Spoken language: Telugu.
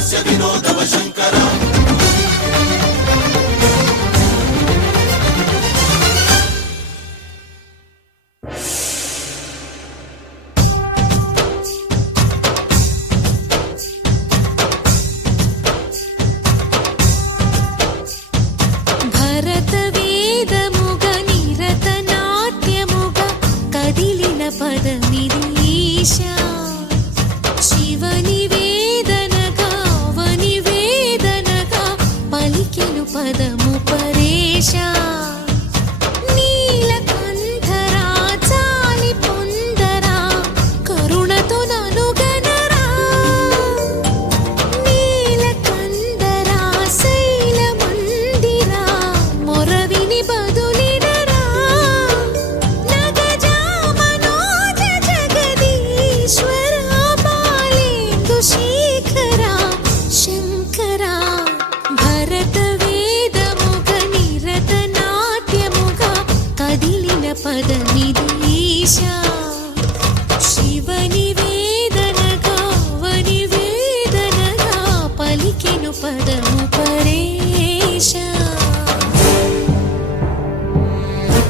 हास्य विनोदव शंकरा పదము పరేశా నీలకంఠరా చాలి పొందరా కరుణతో నను గనరా నీలకంఠరా శైల మందిరా మొరవిని బదులినరా నగజా మనోజ జగదీశ్వరా బాలేందు శేఖరా శంకరా భరత పదనిధీశా శివని